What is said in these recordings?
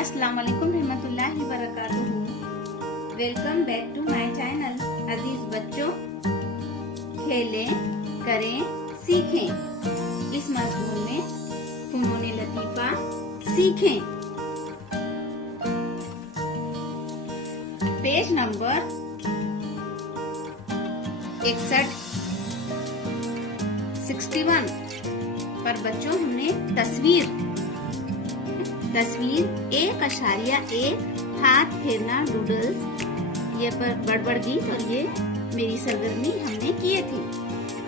अस्सलाम वालेकुम रहमतुल्लाहि बरकातुहू। Welcome back to my channel. अजीज बच्चों, खेलें, करें, सीखें, इस मज़मून में फ़नून लतीफ़ा सीखें। पेज नंबर 61 पर बच्चों हमने तस्वीर 1.1 हाथ फेरना डूडल्स, ये पर बड़बड़ गीत और ये मेरी सरगर्मी हमने किए थे।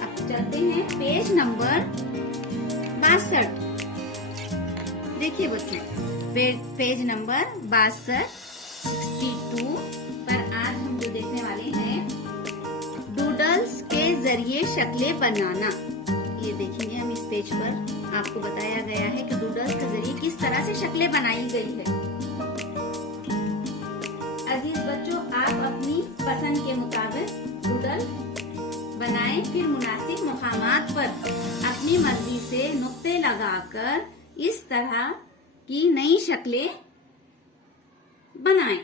अब चलते हैं पेज नंबर 62। देखिए बच्चों, पेज नंबर 62 पर आज हम जो देखने वाले हैं, डूडल्स के जरिए शक्लें बनाना। ये देखेंगे हम इस पेज पर। आपको बताया गया है कि डूडल्स के जरिए किस तरह से शक्लें बनाई गई है। अजीज बच्चों, आप अपनी पसंद के मुताबिक डूडल बनाएं, फिर मुनासिब मुकामात पर अपनी मर्जी से नुक्ते लगाकर इस तरह की नई शक्लें बनाएं।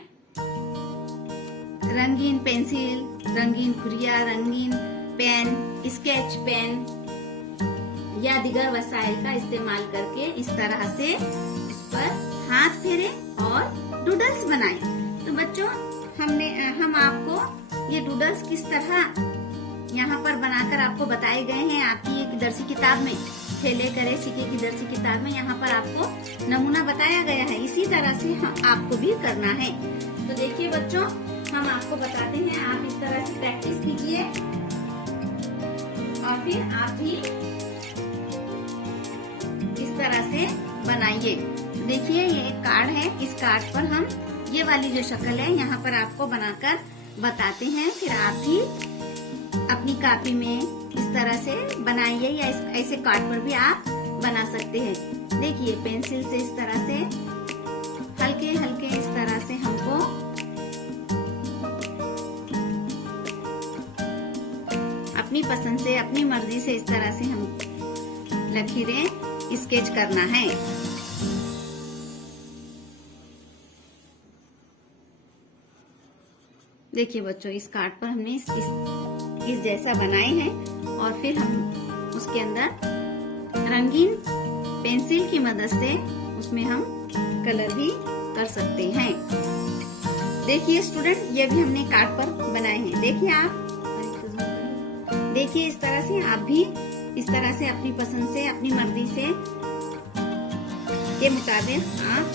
रंगीन पेंसिल, रंगीन खुरिया, रंगीन पेन, स्केच पेन या दीगर वसाइल का इस्तेमाल करके इस तरह से उस पर हाथ फेरे और डूडल्स बनाएं। तो बच्चों, हम आपको ये डूडल्स किस तरह यहाँ पर बनाकर आपको बताए गए हैं। आपकी एक दरसी किताब में, खेले करे सीखे की दरसी किताब में यहाँ पर आपको नमूना बताया गया है। इसी तरह से आपको भी करना है। तो देखिए बच्चों, हम आपको बताते हैं, आप इस तरह से प्रैक्टिस कीजिए और फिर आप भी इस तरह से बनाइए। देखिए, ये एक कार्ड है। इस कार्ड पर हम ये वाली जो शक्ल है यहाँ पर आपको बनाकर बताते हैं। फिर आप भी अपनी कॉपी में इस तरह से बनाइए या ऐसे कार्ड पर भी आप बना सकते हैं। देखिए, पेंसिल से इस तरह से हल्के हल्के इस तरह से हमको अपनी पसंद से, अपनी मर्जी से इस तरह से हम लकीरें स्केच करना है। देखिए बच्चों, इस कार्ड पर हमने इस जैसा बनाए हैं और फिर हम उसके अंदर रंगीन पेंसिल की मदद से उसमें हम कलर भी कर सकते हैं। देखिए स्टूडेंट, ये भी हमने कार्ड पर बनाए हैं। देखिए आप, देखिए इस तरह से आप भी इस तरह से अपनी पसंद से, अपनी मर्जी से के मुताबिक आप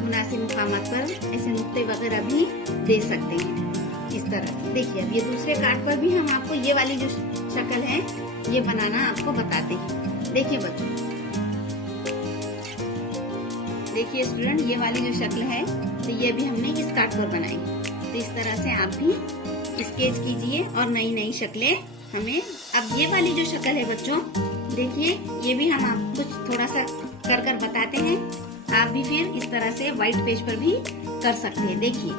मुनासिब मुकामात पर ऐसे नुक्ते वगैरह भी दे सकते हैं इस तरह से। देखिए, अब ये दूसरे कार्ड पर भी हम आपको ये वाली जो शक्ल है ये बनाना आपको बताते हैं। देखिए बच्चों, देखिए स्टूडेंट, ये वाली जो शक्ल है तो ये भी हमने इस कार्ड पर बनाई। तो इस तरह से आप भी स्केच कीजिए और नई नई शक्लें हमें। अब ये वाली जो शक्ल है बच्चों, देखिए, ये भी हम आपको कुछ थोड़ा सा कर कर बताते हैं। आप भी फिर इस तरह से व्हाइट पेज पर भी कर सकते हैं। देखिए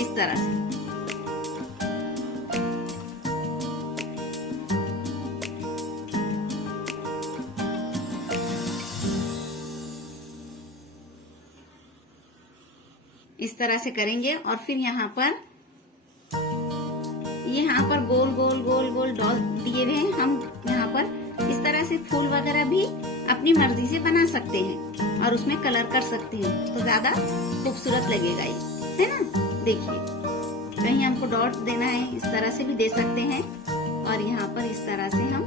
इस तरह से। इस तरह से करेंगे और फिर यहाँ पर गोल गोल गोल गोल डॉट दिए हुए हैं। हम यहाँ पर इस तरह से फूल वगैरह भी अपनी मर्जी से बना सकते हैं और उसमें कलर कर सकते हैं, तो ज्यादा खूबसूरत लगेगा ये, है ना। देखिए, कहीं हमको डॉट देना है, इस तरह से भी दे सकते हैं और यहाँ पर इस तरह से हम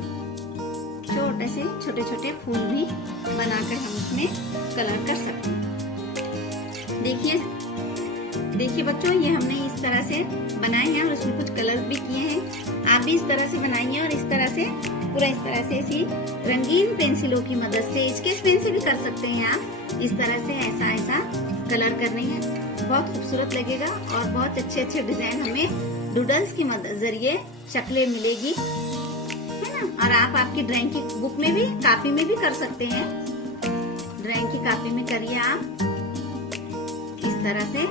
छोटे छोटे फूल भी बनाकर हम उसमें कलर कर सकते हैं। देखिए बच्चों, ये हमने इस तरह से बनाए हैं और उसमें कुछ कलर भी किए हैं। आप भी इस तरह से बनाइए और इस तरह से पूरा इस तरह से ऐसी रंगीन पेंसिलों की मदद से, स्केच पेन से भी कर सकते हैं आप। इस तरह से ऐसा कलर करने हैं, बहुत खूबसूरत लगेगा और बहुत अच्छे डिजाइन हमें डूडल्स की मदद जरिए शक्लें मिलेगी, है ना। और आप आपकी ड्राइंग की बुक में भी, कॉपी में भी कर सकते हैं। ड्राइंग की कॉपी में करिए आप इस तरह से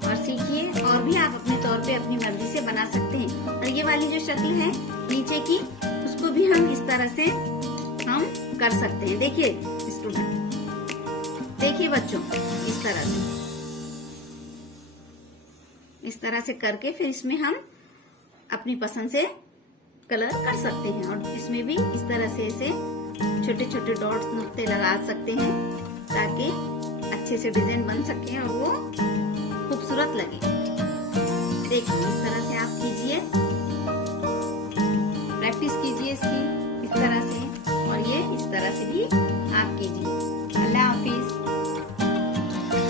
और सीखिए, और भी आप अपने तौर पे अपनी मर्जी से बना सकते हैं। और ये वाली जो शक्ल है नीचे की, उसको भी हम इस तरह से हम हम कर सकते हैं। देखिए स्टूडेंट, देखिए बच्चों, इस तरह से करके फिर इसमें हम अपनी पसंद से कलर कर सकते हैं। और इसमें भी इस तरह से ऐसे छोटे छोटे डॉट्स नुक्ते लगा सकते हैं ताकि अच्छे से डिजाइन बन सके और वो खूबसूरत लगे। देखिए इस तरह से आप कीजिए।